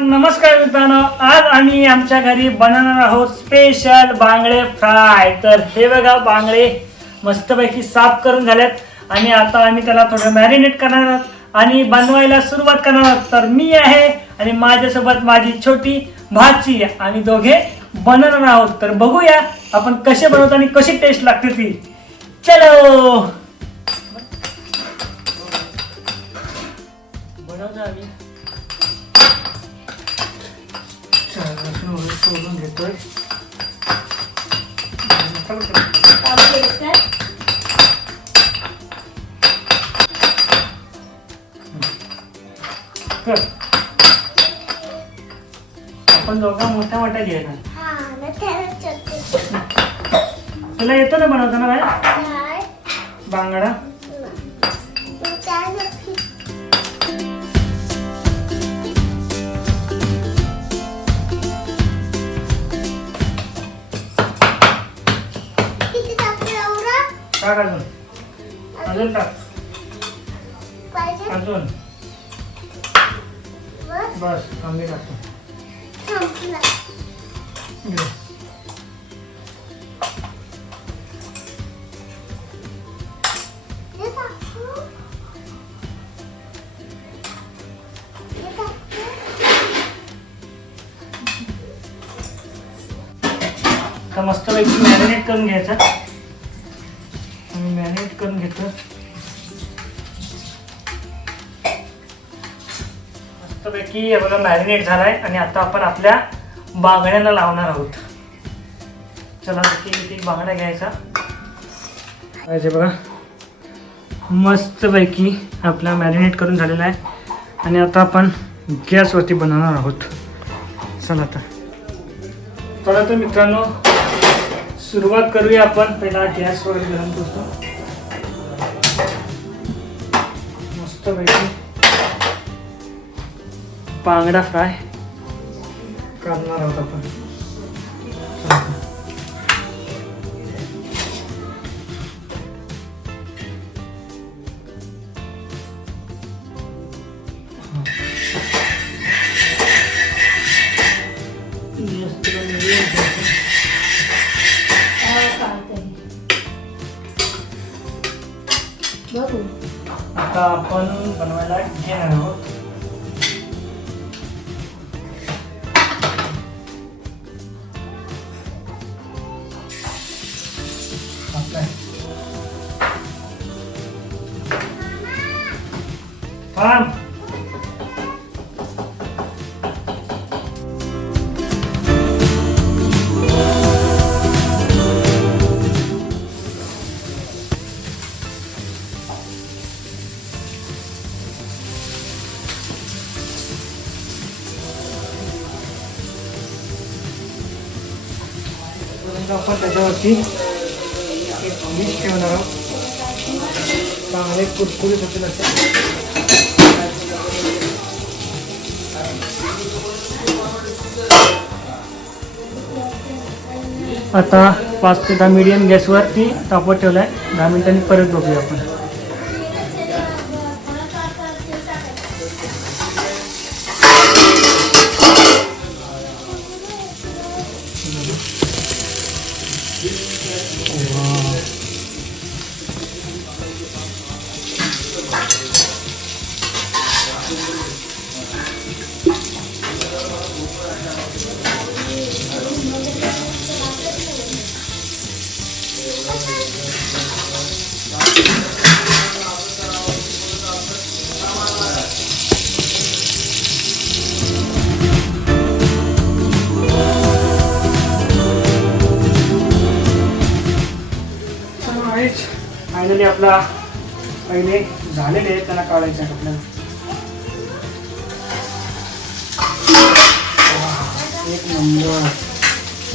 नमस्कार मित्रांनो, आज आम्ही आमच्या घरी बनवणार आहोत स्पेशल बांगडे फ्राय। तर हे बघा, बांगडे मस्तपैकी साफ करून झालेत आणि आता आम्ही त्याला थोडं मॅरिनेट करणार आहोत आणि बनवायला सुरुवात करणार आहोत। तर मी आहे आणि माझ्यासोबत माझी छोटी भाची, आम्ही दोघे बनवणार आहोत। तर बघूया आपण कसे बनवतो आणि कशी टेस्ट लागते ती। चलो बनवतो आम्ही। सोडून घेतोय आपण दोघं मोठ्या मोठ्या घ्यायला। तुला येतो ना बनवताना बाय बांगडा? टाक अजून टाक अजून बस आम्ही टाकतो। आता मस्तपैकी मॅरिनेट करून घ्यायचा। मॅरिनेट करून घेतो मस्तपैकी। हे बघा मॅरिनेट झालाय आणि आता आपण आपल्या बांगड्यांना लावणार आहोत। चला किती बांगडा घ्यायचा पाहिजे बघा। मस्तपैकी आपला मॅरिनेट करून झालेला आहे आणि आता आपण गॅसवरती बनवणार आहोत। चला तर मित्रांनो सुरुवात करूया आपण। पहिला गॅस वगैरे गरम करतो मस्तपैकी। बांगडा फ्राय करणार आहोत आपण। आता आपण बनवायला घेणार आहोत। आपण त्याच्यावरती एक डिश ठेवणार आहोत। चांगले कुरकुरीत होतील असे। आता 5 ते 10 मीडियम गॅसवरती तापत ठेवलाय। 10 मिनिटांनी परत बघूया आपण। फायनली आपला पहिले झालेले आहेत, त्यांना काढायचं आहे आपल्याला। एक नंबर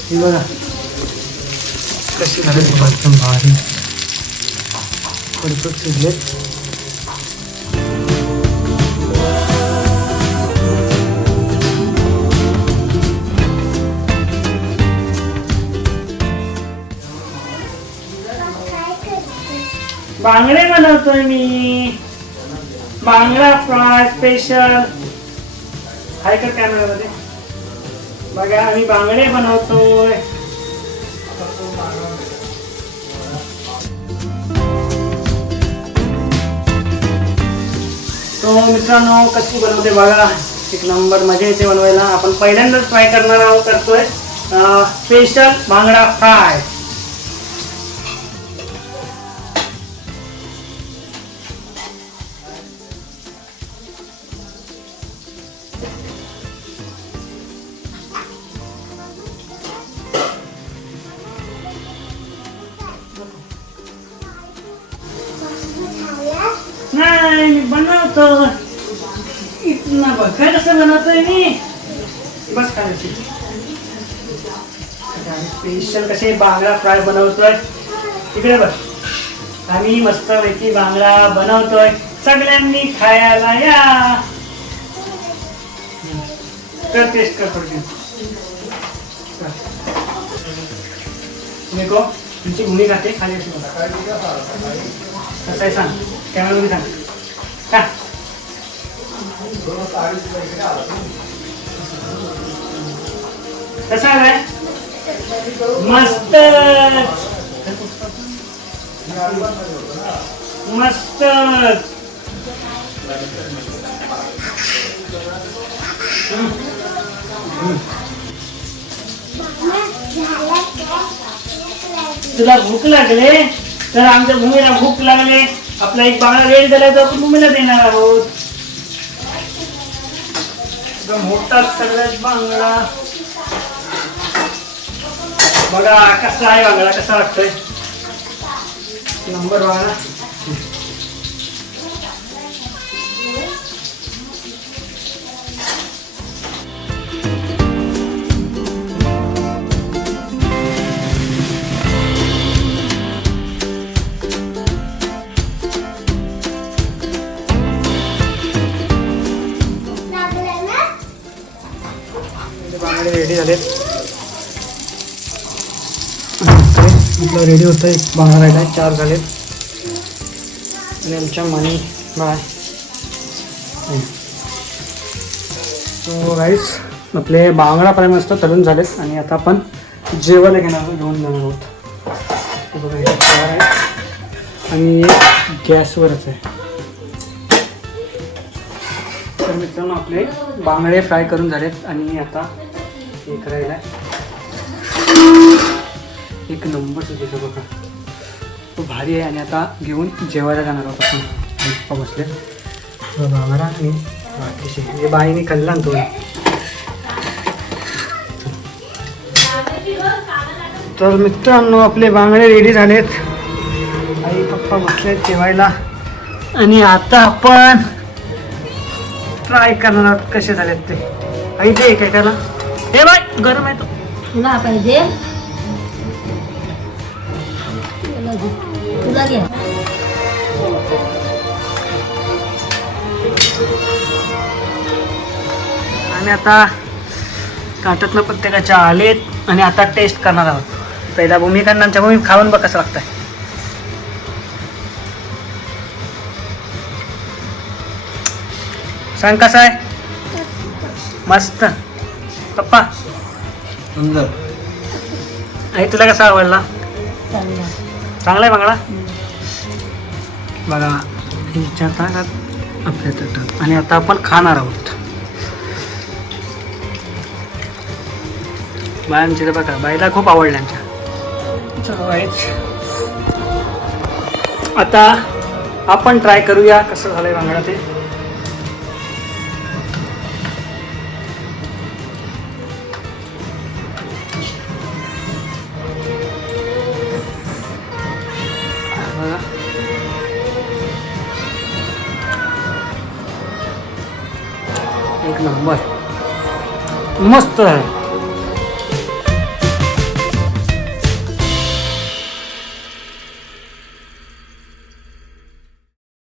हे बघा कशी झाले एकदम भारी परफेक्ट शिजलेत। बांगडे बनवतोय मी, बांगडा फ्राय स्पेशल। हाय कर कॅमेरामध्ये. बघा आम्ही बांगडे बनवतोय. तो मित्रांनो कशी बनवते बघा, एक नंबर मजा येते बनवायला. आपण पहिल्यांदाच ट्राय करतोय स्पेशल बांगडा फ्राय. नाही मी बनवतो. इतना बघा कसं बनवतोय मी. बस खायची स्पेशल कसे बांगडा फ्राय बनवतोय. इकडे बघ, आम्ही मस्त पैकी बांगडा बनवतोय. सगळ्यांनी खायला या. कर टेस्ट कर थोडी. देखो तुमची भूमी खाते खाली अशी कसं आहे सांग, कॅमेरामध्ये सांग का. कसा आहे मस्त मस्त. तुला भूक लागले तर आमच्या भूमीला भूक लागले. आपला एक बांगडा रेड झाला तर आपण भूमीला देणार आहोत. मोठा सगळ्यात बांगडा बघा कसा आहे. बांगडा कसा वाटतोय नंबर बांगडा. बांगडे रेडी झालेत. म्हटलं रेडी होतं. एक बांगडा राहिला आहे, 4 झालेत. आणि आमच्या मनी बाय. सो गाईस आपले बांगडा फ्राय मस्त तळून झालेत आणि आता आपण जेवायला घेऊन जाणार आहोत. बघा हे तयार आहे आणि गॅसवरच आहे. तर मित्रांनो आपले बांगडे फ्राय करून झालेत आणि आता एक राहिला एक नंबरच तिथं बघा, तो भारी आहे. आणि आता घेऊन जेवायला जाणार आहोत आपण. बसले बांगडा आणि बाकीचे म्हणजे बाईने खाल्ला ना तो. तर मित्रांनो आपले बांगडे रेडी झालेत. आई पप्पा बसलेत जेवायला आणि आता आपण ट्राय करणार आहोत कसे झालेत ते. आई ते काय करा. हे बाय गरम आहे तो. तुला पाहिजे तुला घे. आणि आता काटातनं प्रत्येकाच्या आलेत आणि आता टेस्ट करणार आहोत. पहिला भूमिकांना आमच्या भूमी खाऊन बघ कसं लागतंय. सांग कसं आहे. मस्त पप्पा सुंदर. आई तुला कसा आवडला. चांगला चांगला आहे बांगडा. बघा हिच्या ताटात आपल्या ताटात आणि आता आपण खाणार आहोत. बायांचे बघा बाईला खूप आवडलं आमच्या. चलो आता आपण ट्राय करूया कसं झालंय बांगडा ते. एक नंबर मस्त आहे.